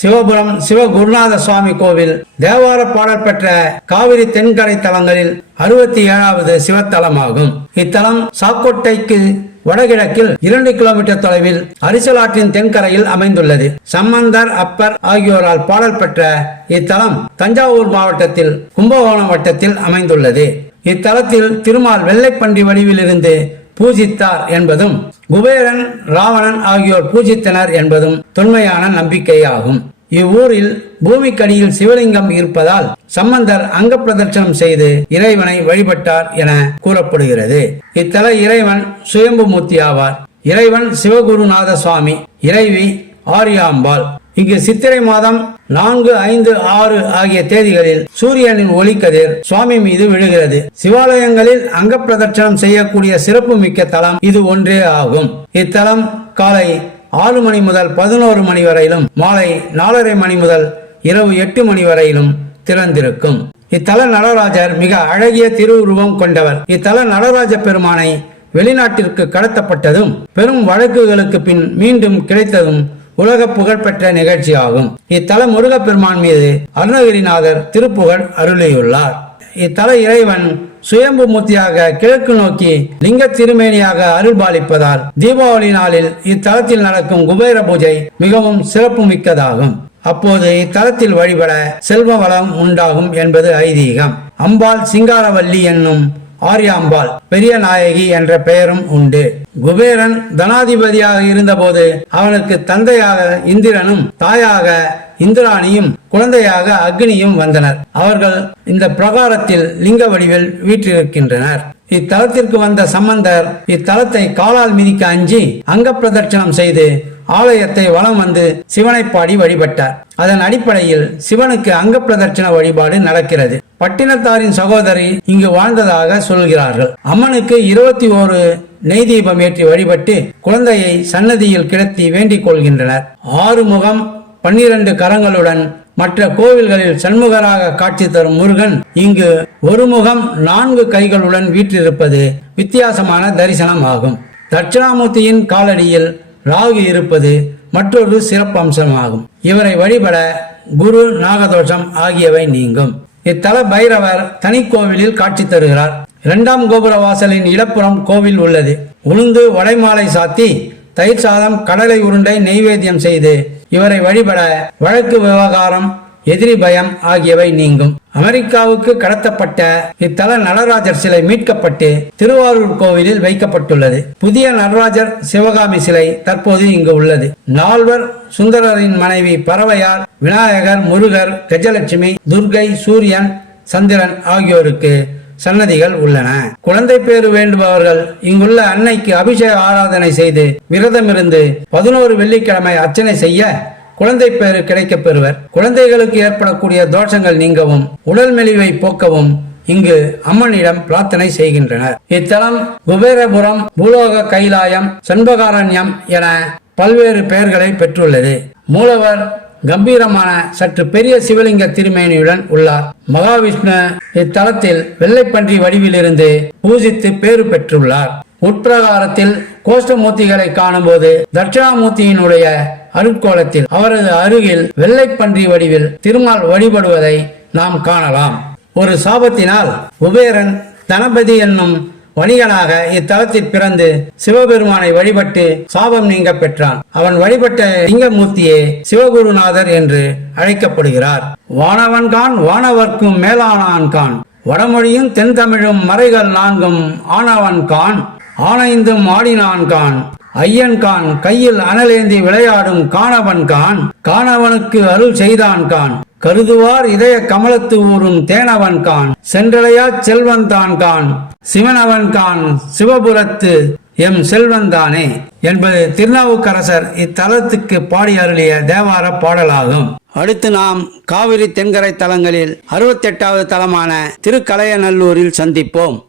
சிவபுரம் சிவகுருநாத சுவாமி கோவில் தேவார பாடல் பெற்ற காவிரி தென்கரை தலங்களில் அறுபத்தி ஏழாவது சிவத்தலமாகும். இத்தலம் சாக்கோட்டைக்கு வடகிழக்கில் இரண்டு கிலோமீட்டர் தொலைவில் அரிசலாற்றின் தென்கரையில் அமைந்துள்ளது. சம்பந்தர் அப்பர் ஆகியோரால் பாடல் பெற்ற இத்தலம் தஞ்சாவூர் மாவட்டத்தில் கும்பகோணம் வட்டத்தில் அமைந்துள்ளது. இத்தலத்தில் திருமால் வெள்ளைப்பன்றி வடிவிலிருந்து பூஜித்தார் என்பதும் குபேரன் ராவணன் ஆகியோர் பூஜித்தனர் என்பதும் தொன்மையான நம்பிக்கையாகும். இவ்வூரில் பூமிக்கடியில் சிவலிங்கம் இருப்பதால் சம்பந்தர் அங்க பிரதட்சணம் செய்து இறைவனை வழிபட்டார் என கூறப்படுகிறது. இத்தல இறைவன் சுயம்புமூர்த்தி ஆவார் இறைவன் சிவகுருநாத சுவாமி இறைவி ஆரியாம்பாள். இங்கு சித்திரை மாதம் நான்கு ஐந்து ஆறு ஆகிய தேதிகளில் சூரியனின் ஒளிக்கதிர் சுவாமி மீது விழுகிறது. சிவாலயங்களில் அங்க பிரதட்சணம் செய்யக்கூடிய சிறப்பு மிக்க தலம் இது ஒன்றே ஆகும். இத்தலம் காலை ஆறு மணி முதல் பதினோரு மணி வரையிலும் மாலை நாலரை மணி முதல் இரவு எட்டு மணி வரையிலும் திறந்திருக்கும். இத்தல நடராஜர் மிக அழகிய திருவுருவம் கொண்டவர். இத்தல நடராஜ பெருமானை வெளிநாட்டிற்கு கடத்தப்பட்டதும் பெரும் வழக்குகளுக்கு பின் மீண்டும் கிடைத்ததும் உலக புகழ்பெற்ற நிகழ்ச்சியாகும். இத்தல முருகப்பெருமான் மீது அருணகிரிநாதர் திருப்புகழ் அருளியுள்ளார். இத்தல இறைவன் சுயம்பு மூர்த்தியாக கிழக்கு நோக்கி லிங்க திருமேனியாக அருள்பாலிப்பதால் தீபாவளி நாளில் இத்தலத்தில் நடக்கும் குபேர பூஜை மிகவும் சிறப்பு மிக்கதாகும். அப்போது இத்தலத்தில் வழிபட செல்வ வளம் உண்டாகும் என்பது ஐதீகம். அம்பாள் சிங்காரவல்லி என்னும் ஆரியாம்பாள் பெரிய நாயகி என்ற பெயரும் உண்டு. குபேரன் தனாதிபதியாக இருந்தபோது அவனுக்கு தந்தையாக இந்திரனும் தாயாக இந்திராணியும் குழந்தையாக அக்னியும் வந்தனர். அவர்கள் இந்த பிரகாரத்தில் லிங்க வடிவில் வீற்றிருக்கின்றனர். இத்தலத்திற்கு வந்த சம்பந்தர் இத்தலத்தை காலால் மிதிக்க அஞ்சி அங்க பிரதட்சணம் செய்து ஆலயத்தை வலம் வந்து சிவனை பாடி வழிபட்டார். அதன் அடிப்படையில் சிவனுக்கு அங்க பிரதட்சண வழிபாடு நடக்கிறது. பட்டினத்தாரின் சகோதரி இங்கு வாழ்ந்ததாக சொல்கிறார்கள். அம்மனுக்கு இருபத்தி ஓரு நெய் தீபம் ஏற்றி வழிபட்டு குழந்தையை சன்னதியில் கிடத்தி வேண்டிக் கொள்கின்றனர். ஆறு முகம் பன்னிரண்டு கரங்களுடன் மற்ற கோவில்களில் சண்முகராக காட்சி தரும் முருகன் இங்கு ஒரு முகம் நான்கு கைகளுடன் வீற்றிருப்பது வித்தியாசமான தரிசனம் ஆகும். தட்சிணாமூர்த்தியின் காலடியில் ராகு இருப்பது மற்றொரு சிறப்பம்சமாகும். இவரை வழிபட குரு நாகதோஷம் ஆகியவை நீங்கும். இத்தல பைரவர் தனி கோவிலில் காட்சி தருகிறார். இரண்டாம் கோபுர வாசலின் இடப்புறம் கோவில் உள்ளது. உளுந்து வடைமாலை சாத்தி தயிர் சாதம் கடலை உருண்டை நெய்வேத்தியம் செய்து இவரை வழிபட வழக்கு விவகாரம் எதிரி பயம் ஆகியவை நீங்கும். அமெரிக்காவுக்கு கடத்தப்பட்ட இத்தல நடராஜர் சிலை மீட்கப்பட்டு திருவாரூர் கோவிலில் வைக்கப்பட்டுள்ளது. புதிய நடராஜர் சிவகாமி சிலை தற்போது இங்கு உள்ளது. நால்வர் சுந்தரரின் மனைவி பறவையார் விநாயகர் முருகர் கஜலட்சுமி துர்கை சூரியன் சந்திரன் ஆகியோருக்கு சன்னதிகள் உள்ளன. குழந்தை பேறு வேண்டுபவர்கள் இங்குள்ள அன்னைக்கு அபிஷேக ஆராதனை செய்து விரதமிருந்து பதினோரு வெள்ளிக்கிழமை அர்ச்சனை செய்ய குழந்தை பேறு கிடைக்கப் பெறுவர். குழந்தைகளுக்கு ஏற்படக்கூடிய தோஷங்கள் நீங்கவும் உடல் மெலிவை போக்கவும் இங்கு அம்மனிடம் பிரார்த்தனை செய்கின்றனர். இத்தலம் குபேரபுரம் பூலோக கைலாயம் செண்பகாரண்யம் என பல்வேறு பெயர்களை பெற்றுள்ளது. மூலவர் கம்பீரமான சற்று பெரிய சிவலிங்க திருமேனியுடன் உள்ளார். மகாவிஷ்ணு இத்தலத்தில் வெள்ளைப்பன்றி வடிவிலிருந்து பூஜித்து பேறு பெற்றுள்ளார். உட்பிரகாரத்தில் கோஷ்டமூர்த்திகளை காணும்போது தட்சிணாமூர்த்தியினுடைய அருட்கோலத்தில் அவரது அருகில் வெள்ளைப்பன்றி வடிவில் திருமால் வழிபடுவதை நாம் காணலாம். ஒரு சாபத்தினால் குபேரன் தனபதி என்னும் வணிகனாக இத்தலத்தில் பிறந்து சிவபெருமானை வழிபட்டு சாபம் நீங்க பெற்றான். அவன் வழிபட்ட லிங்கமூர்த்தியே சிவகுருநாதர் என்று அழைக்கப்படுகிறார். வானவன்கான் வானவர்க்கும் மேலானான் கான். வடமொழியும் தென் தமிழும் மறைகள் நான்கும் ஆனவன் கான். ஆனைந்தும் ஆடினான் கான். ஐயன் கான் கையில் அனலேந்தி விளையாடும் காணவன் கான். காணவனுக்கு அருள் செய்தான் கான். கருதுவார் இதய கமலத்து ஊரும் தேனவன் கான். சென்றடையா செல்வன் தான் கான். சிவனவன் கான் சிவபுரத்து எம் செல்வன் தானே என்பது திருநாவுக்கரசர் இத்தலத்துக்கு பாடி அருளிய தேவார பாடலாகும். அடுத்து நாம் காவிரி தென்கரை தலங்களில் அறுபத்தெட்டாவது தலமான திருக்கலையநல்லூரில் சந்திப்போம்.